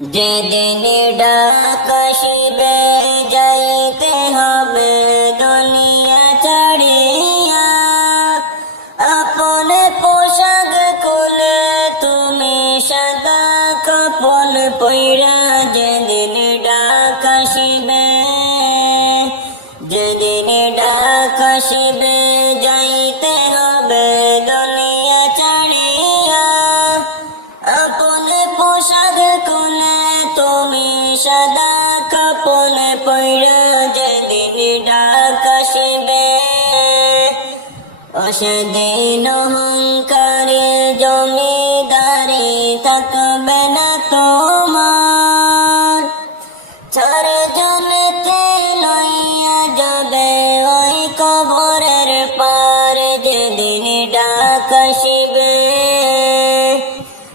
যেদিন ডাকাশিবে যাইতে হবে দুনিয়া ছাড়িয়া আপন পোশাক খুলে তুমি সাদা কাপন পৈরা যেদিন সদা কাপন পৈরা যেদিন ডাকাশিবে অসদিন অহংকারে জমিদারি থাকবে না তোমার। চার জনতে লইয়া যাবে ওই কবরের পার যেদিন ডাকাশিবে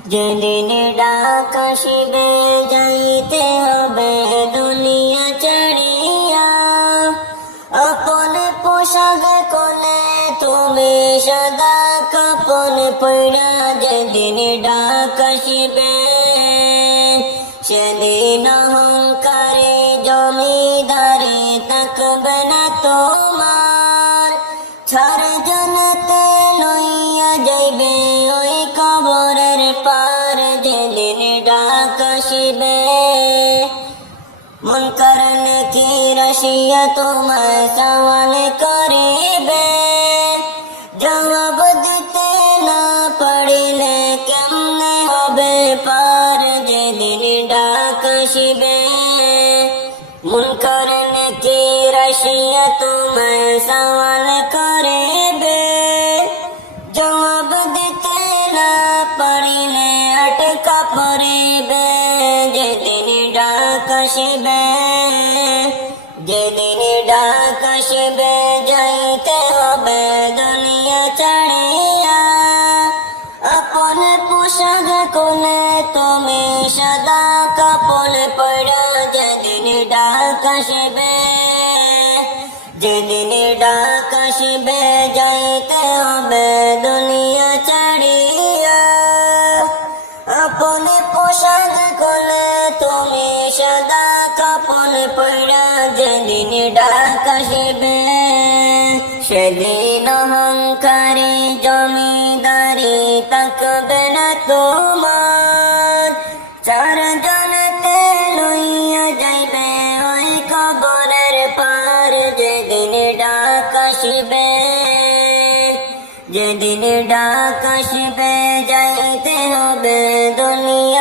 যেদিন ডাকাশিবে পোশাক কোলে তুমি সদা কাপন পড়া যেদিন ডাকাশিবে সেদিন অহংকারে জমিদারে তাকবে না তোমার। ছাড় মন করন কি রসিয়া তোমার সওয়াল করিবে। জবাব দিতে না পড়িলে কেমনে হবে পার যেদিন ডাকাশিবে মন করন কি রসিয়া তোমার সওয়াল করিবে ডাকাশিবে যেদিন ডাকাশিবে যাইতে হবে দুনিয়া ছাড়িয়া। আপন পোশাক কোনে তুমি সদা কাপন পড়া যেদিন ডাকাশিবে যেদিন ডাকাশিবে যাইতে হবে দুনিয়া ছাড়িয়া। আপন পোশাক কোলে তুমি সদা কাপন পড়া যেদিন ডাকাশিবে সেদিন অহংকারে জমিদারি তাকবে না তোমার। চার জনতে লইয়া যাইবে ওই কবরের পার, যেদিন ডাকাশিবে যেদিন ডাকাশিবে যাইতে হবে দুনিয়া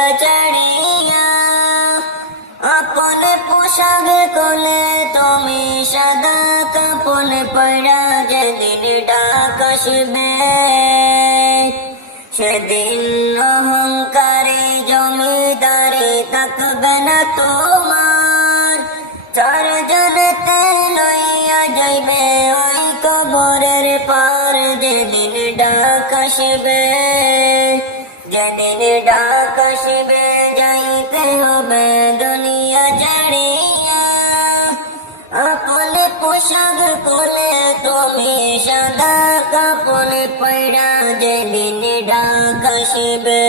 পোশাক কোলে তুমি সাদা কাপন পড়া যেদিন ডাকাশিবে সেদিন অহংকারে জমিদারি থাকবে না তোমার। চার জনতে লইয়া যাইবে ওই কবরের পার যেদিন ডাকাশিবে যেদিন ডাকাশিবে যাইতে হবে পোশাক কোলে তুমি সাদা কাপড় পড়া যেদিন ডাকাশিবে